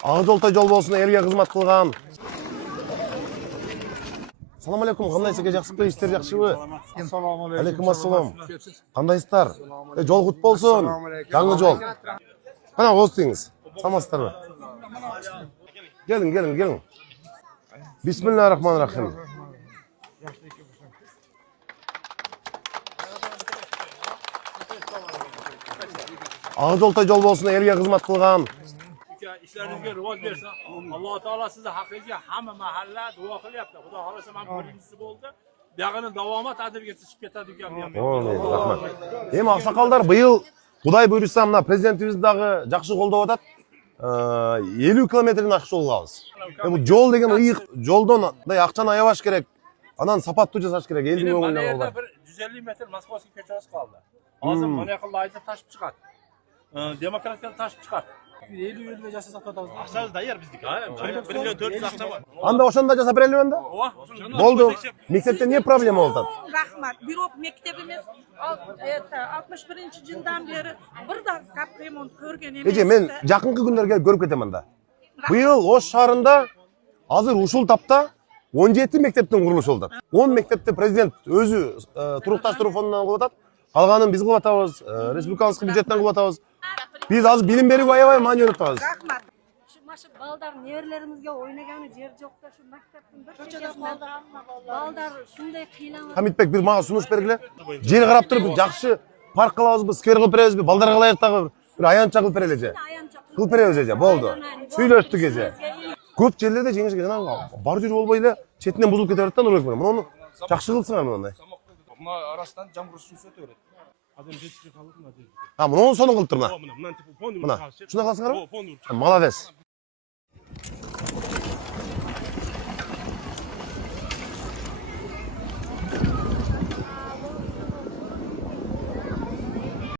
Ағы жолтай жол болсын, елге қызмат қылған. Салам алейкум, қандайсыз, жақсыбы, іштер жақшыбы? Алейкум ассалам. Қандайсыздар? Жол құт болсын. Жаңы жол. Қана қостыңыз. Самастар ма? Келін. Бисмиллахиррахманиррахим. Ағы жолтай жол болсын, елге қызмат қылған. İşlerinizge rivoj bersin. Allah Teala size haqiqiy hamma mahalla duo qilyapti. Xudo xolasa men birinchisi bo'ldi. Buyog'ini davomat adabga chiqib ketadi ekan bu yoqqa. Rahmat. Endi oqsoqollar быйыл Xudoy buyursa mына prezidentimiz dagı жақсы қолдап атат. 50 километрден ашық жол қабыз. Bu жол деген ыйык жолдон акчаны аябаш керек. Анан сапаттуу жасаш керек. Элдин көңүлүнөн албай. 150 metr Moskvasiy ko'chasi qoldi. Hozir mana yoqqa layda tashib chiqadi. Demokratlar tashib chiqadi. 50 yılda jasasak atamiz. Aqsanız da yer bizdiki. 1 milyon 400 aqsa var. Anda oşanda jasa bereli anda? Boldu. Mektepte niye problema oldu? Rahmat. Bürok mektebimiz 61-yıldan beri bir da kap remont görgen emas. Ece men жакынкы күндөргө көрүп кетем анда. Быйыл Ош шаарында азыр ушул тапта 17 мектептин курулушу болду. 10 мектепти президент өзү турукташтыруу фондунан кылып атат. Калганын биз кылып атабыз, республикалык бюджеттен кылып атабыз. Biz az bilim berip aябай маани өтөбүз. Рахмат. Машы балдар нерлерибизге ойнаганы жер жокта шу мектептин балдар шундай кыйланып. Хамитбек бир мага сунуш бергиле. Жер карап туруп жакшы парк кылабызбы, сквер кылып беребизби, балдарга ылайык дагы бир аянча кылып берели же. Кылып беребиз же, болду. Сүйлөштүк эже. Көп жерлерде жеңишке жанагы бар жүрүп болбой эле четинен бузулуп кете берет да Нурбек менен. Муну жакшы кылсыңар мындай. Мына арасынан жамгыр суу өтө берет. Адам жетиши калып мына. Муну сону кылып тур мына. Мына типа фонд. Мына. Шуна калсыңарбы? Молодец.